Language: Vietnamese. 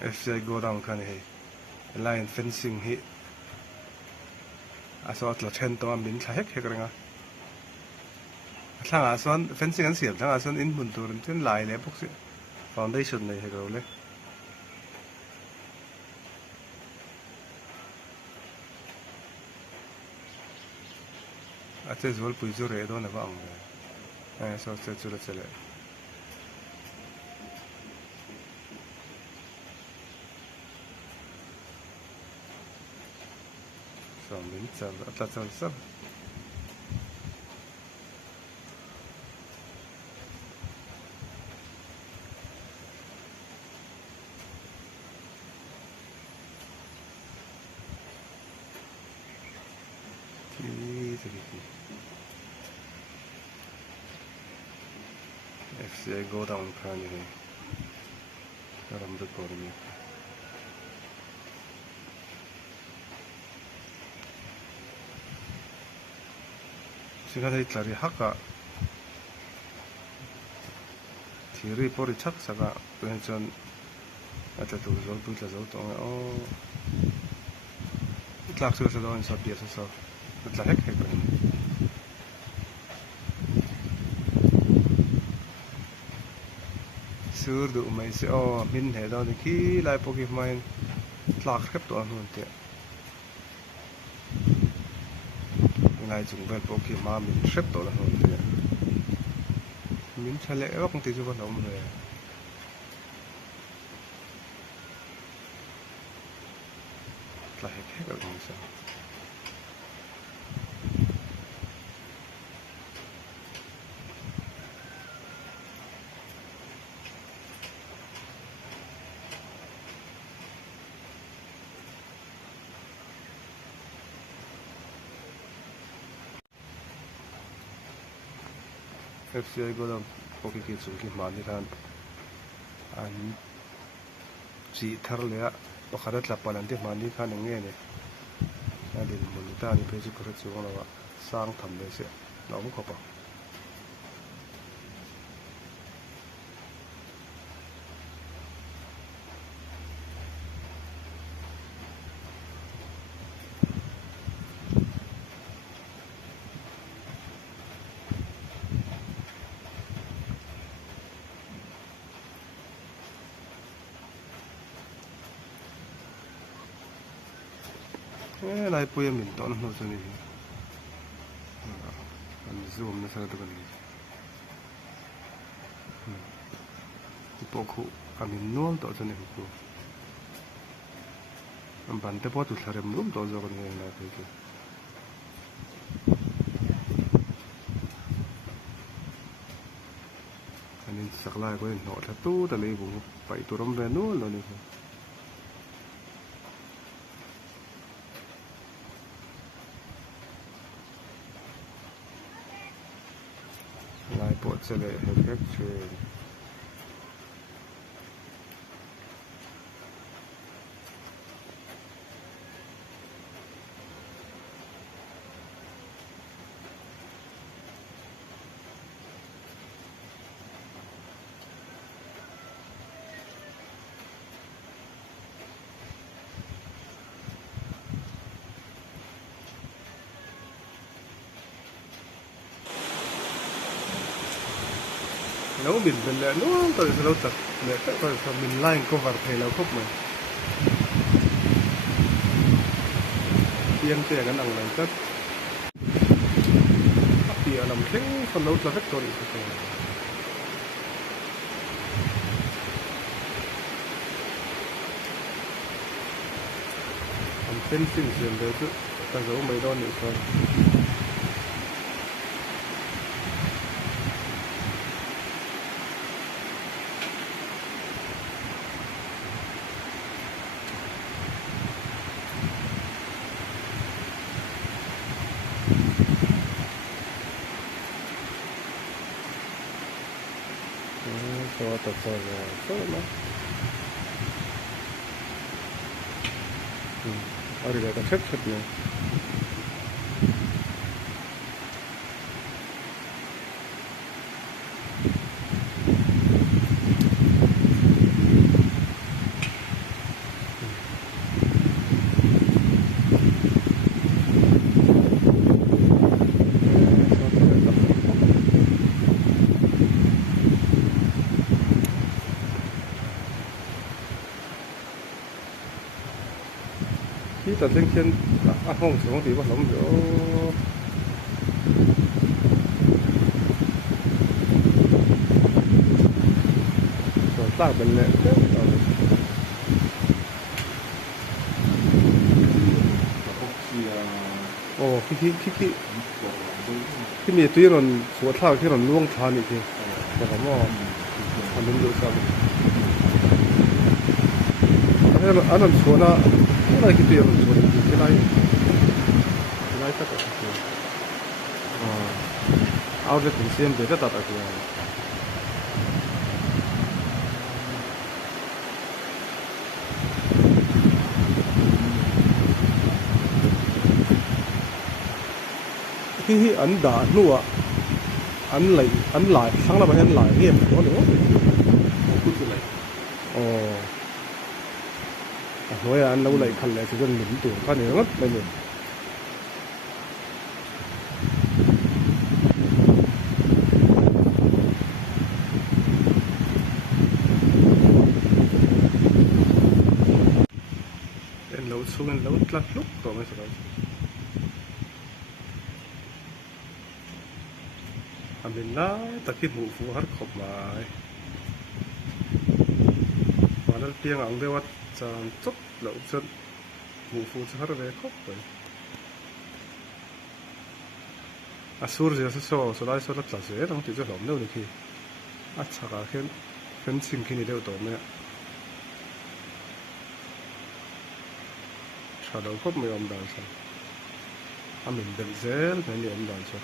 FCI go down kan he line fencing hi asot la chen to min thla hek hek renga thlang ason fencing an siam thlang ason in mun tur tin lai le box foundation nei he ro le ate zol pui zo re do na ba ang so se chu le chele so min chal atla chal sab FCI go down kan he karam de kormi singa dei tlari haka thiri pori chak saka pension ata tu zol pu tla zol to o tlak su sa don sa pia sa tla hek hek sur du mai se o min he do ni ki lai po ki mai tlak khep to an hun te ngai chung vel po ki ma min khep to la hun te min chale e kong ti ju ban om le tla hek hek al ni sa FCI go down poki ki chung ki mani kan an chi thar le a pakharat la palan te mani kan nge ne adin mun ta ni pe chi ko chu ngala wa sang tham le se law ko pa lai puya min ton no chani an zoom na sa to kan ti pokhu amin nuam to chani ku am ban te po tu tharem num to zo kan na pe ke anin sakla ko no tha tu ta le bu pai tu rom ve no lo ni bộ sẽ lại hết phép truyền nấu mình là nó tôi sẽ nấu tập để các tôi phải mình like cover thầy nào khúc mà tiền tiền cái năng này rất thì làm thế phần nấu là rất tốt rồi làm tên sinh dưỡng đấy chứ ta giấu mấy đo nữa thôi to tập rồi tốt lắm ở đây là chất chất này จัดเล่นเช่นห้องสองตีว่าหลงอยู่สร้างเป็นเนี่ยโอ้ที่มีตัวนั้นสวดท่าที่เราล่วงทานอีกทีแต่ผมว่าอันนั้นดูซ้ำอันนั้นสวดนะอะไรที่ตัวนั้นสวดที่ไหนตัดตัวเอาเรื่องเสียงเดี๋ยวจะตัดตัวที่อันด่าหนัวอันไหลทั้งเราไปอันไหลเนี่ยหัวหนูพูดอะไรอ๋อหัวอันเราไหลคันเลยจะหนุนตัวข้าเหนืองัดไปเลยเป็นเราสู้กันเราตลัดลุกตัวไม่สบายทำเป็นน้าตะกี้หูฟูฮัดขบมาวันนั้นเพียงอังเดียวว่าจะจบแล้วจนหูฟูจะฮัดเลยขบไปอาสูรจะสุดท้ายสุดท้ายเสียต้องติดจะหลอมเร็วเลยคืออาชักขึ้นสิ่งที่นี่เร็วตัวเนี่ยชาดาวขบไม่ยอมได้ใช่อามินเดลเซลไม่ยอมได้ใช่